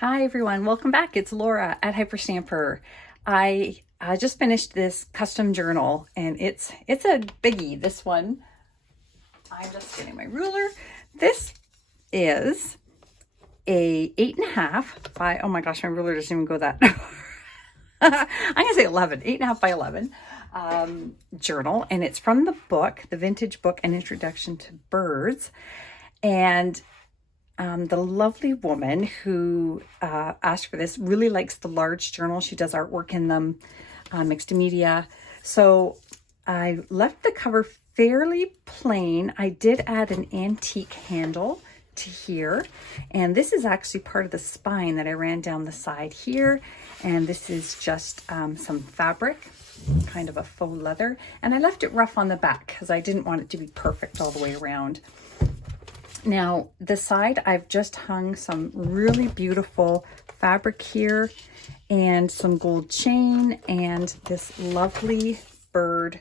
Hi everyone, welcome back. It's Laura at Hyperstamper. I just finished this custom journal and it's a biggie. This one, I'm just getting my ruler. This is a 8.5 by, oh my gosh, my ruler doesn't even go that. I'm gonna say 11, 8.5 by 11 journal, and it's from the book, the vintage book, An Introduction to Birds. And the lovely woman who asked for this really likes the large journal. She does artwork in them, mixed media. So I left the cover fairly plain. I did add an antique handle to here. And this is actually part of the spine that I ran down the side here. And this is just some fabric, kind of a faux leather. And I left it rough on the back because I didn't want it to be perfect all the way around. Now, the side, I've just hung some really beautiful fabric here and some gold chain and this lovely bird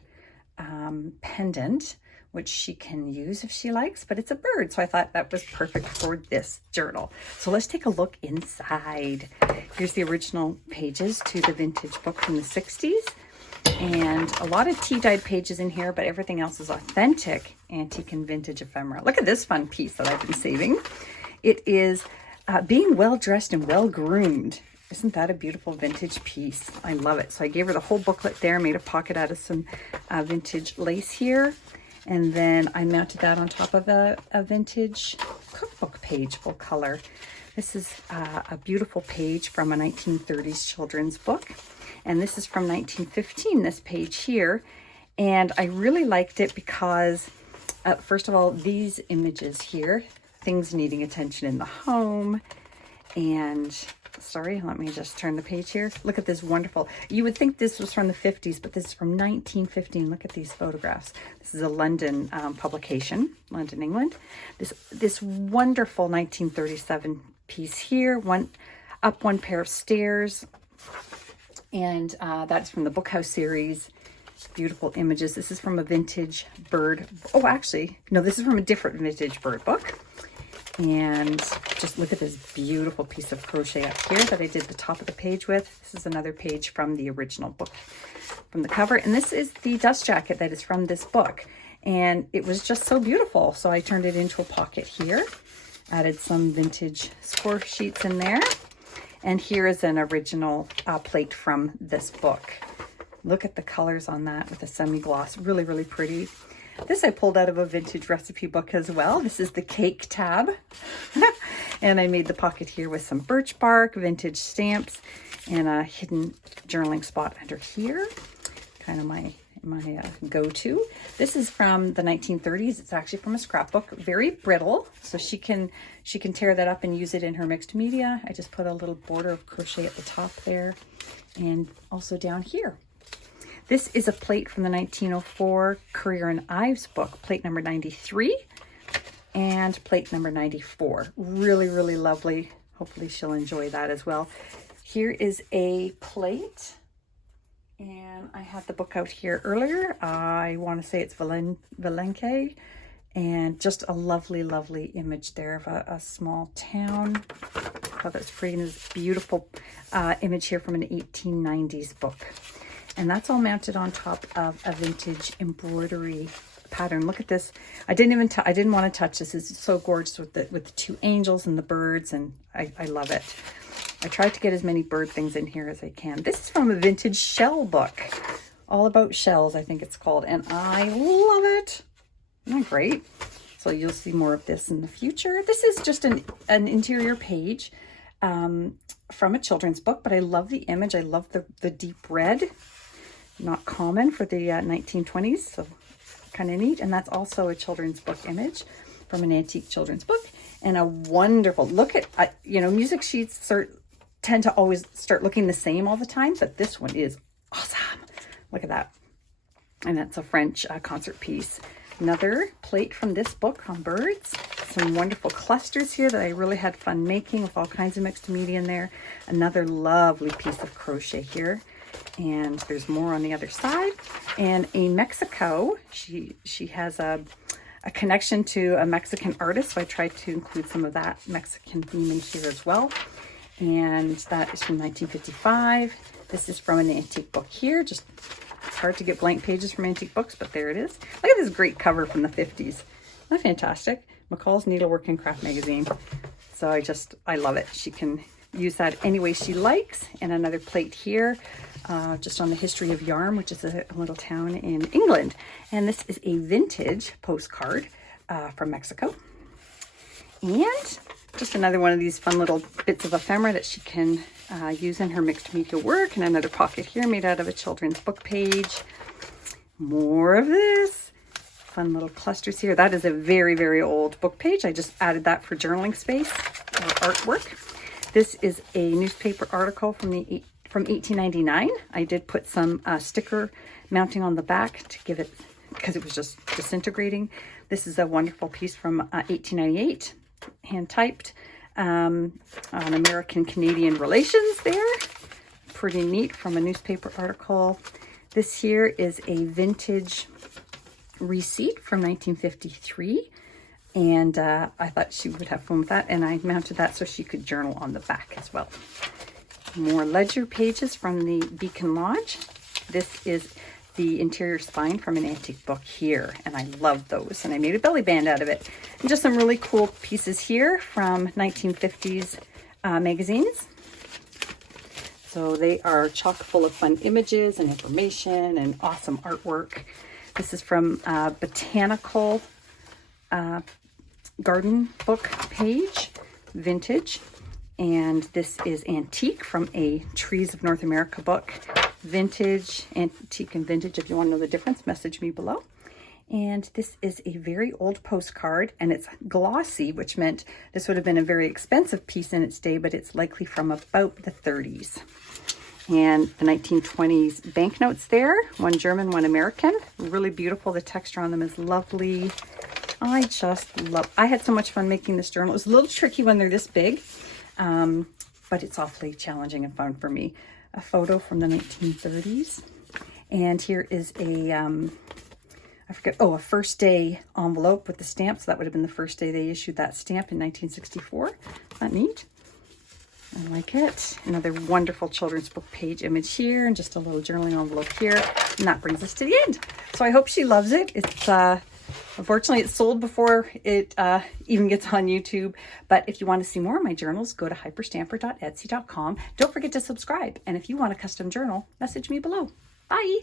pendant, which she can use if she likes, but it's a bird. So I thought that was perfect for this journal. So let's take a look inside. Here's the original pages to the vintage book from the 60s. And a lot of tea-dyed pages in here, but everything else is authentic antique and vintage ephemera. Look at this fun piece that I've been saving. It is being well-dressed and well-groomed. Isn't that a beautiful vintage piece? I love it. So I gave her the whole booklet there, made a pocket out of some vintage lace here. And then I mounted that on top of a vintage cookbook page, full color. This is a beautiful page from a 1930s children's book. And this is from 1915, this page here. And I really liked it because, first of all, these images here, things needing attention in the home. And, sorry, let me just turn the page here. Look at this wonderful, you would think this was from the 50s, but this is from 1915. Look at these photographs. This is a London publication, London, England. This wonderful 1937 piece here, one pair of stairs. And that's from the Bookhouse series. Beautiful images. This is from a vintage bird. Oh, actually, no, this is from a different vintage bird book. And just look at this beautiful piece of crochet up here that I did the top of the page with. This is another page from the original book, from the cover. And this is the dust jacket that is from this book. And it was just so beautiful. So I turned it into a pocket here. Added some vintage score sheets in there. And here is an original plate from this book. Look at the colors on that with a semi-gloss. Really, really pretty. This I pulled out of a vintage recipe book as well. This is the cake tab. And I made the pocket here with some birch bark, vintage stamps, and a hidden journaling spot under here. Kind of my go-to. This is from the 1930s. It's actually from a scrapbook, very brittle, so she can tear that up and use it in her mixed media. I just put a little border of crochet at the top there and also down here. This is a plate from the 1904 Currier and Ives book, plate number 93 and plate number 94. Really, really lovely. Hopefully she'll enjoy that as well. Here is a plate. And I had the book out here earlier. I want to say it's Valenque. And just a lovely, lovely image there of a small town. Oh, that's pretty. And this beautiful image here from an 1890s book. And that's all mounted on top of a vintage embroidery pattern. Look at this. I didn't want to touch this. It's so gorgeous with the two angels and the birds, and I love it. I tried to get as many bird things in here as I can. This is from a vintage shell book. All About Shells, I think it's called. And I love it. Isn't that great? So you'll see more of this in the future. This is just an interior page from a children's book, but I love the image. I love the deep red. Not common for the 1920s, so kind of neat. And that's also a children's book image from an antique children's book. And a wonderful, look at, music sheets tend to always start looking the same all the time, but this one is awesome. Look at that. And that's a French concert piece. Another plate from this book on birds. Some wonderful clusters here that I really had fun making with all kinds of mixed media in there. Another lovely piece of crochet here. And there's more on the other side. And a Mexico. She has a connection to a Mexican artist, so I tried to include some of that Mexican theme in here as well. and that is from 1955. This is from an antique book here. Just, it's hard to get blank pages from antique books, but there it is. Look at this great cover from the 50s. Isn't that fantastic? McCall's Needlework and Craft magazine. So I love it. She can use that any way she likes. And another plate here, just on the history of Yarm, which is a little town in England. And this is a vintage postcard from Mexico. And just another one of these fun little bits of ephemera that she can use in her mixed media work. And another pocket here made out of a children's book page. More of this. Fun little clusters here. That is a very, very old book page. I just added that for journaling space or artwork. This is a newspaper article from 1899. I did put some sticker mounting on the back to give it, because it was just disintegrating. This is a wonderful piece from 1898, hand typed, on American-Canadian relations there. Pretty neat from a newspaper article. This here is a vintage receipt from 1953. And I thought she would have fun with that. And I mounted that so she could journal on the back as well. More ledger pages from the Beacon Lodge. This is the interior spine from an antique book here. And I love those. And I made a belly band out of it. And just some really cool pieces here from 1950s magazines. So they are chock full of fun images and information and awesome artwork. This is from Botanical Garden book page, vintage. And this is antique from a Trees of North America book. Vintage, antique and vintage. If you want to know the difference, message me below. And this is a very old postcard, and it's glossy, which meant this would have been a very expensive piece in its day, but it's likely from about the 30s. And the 1920s banknotes there, one German, one American. Really beautiful. The texture on them is lovely. I just love, I had so much fun making this journal. It was a little tricky when they're this big, but it's awfully challenging and fun for me. A photo from the 1930s. And here is a, I forget, a first day envelope with the stamp. So that would have been the first day they issued that stamp in 1964. Isn't that neat? I like it. Another wonderful children's book page image here, and just a little journaling envelope here. And that brings us to the end. So I hope she loves it. It's, unfortunately, it's sold before it even gets on YouTube. But if you want to see more of my journals, go to hyperstamper.etsy.com. Don't forget to subscribe. And if you want a custom journal, message me below. Bye.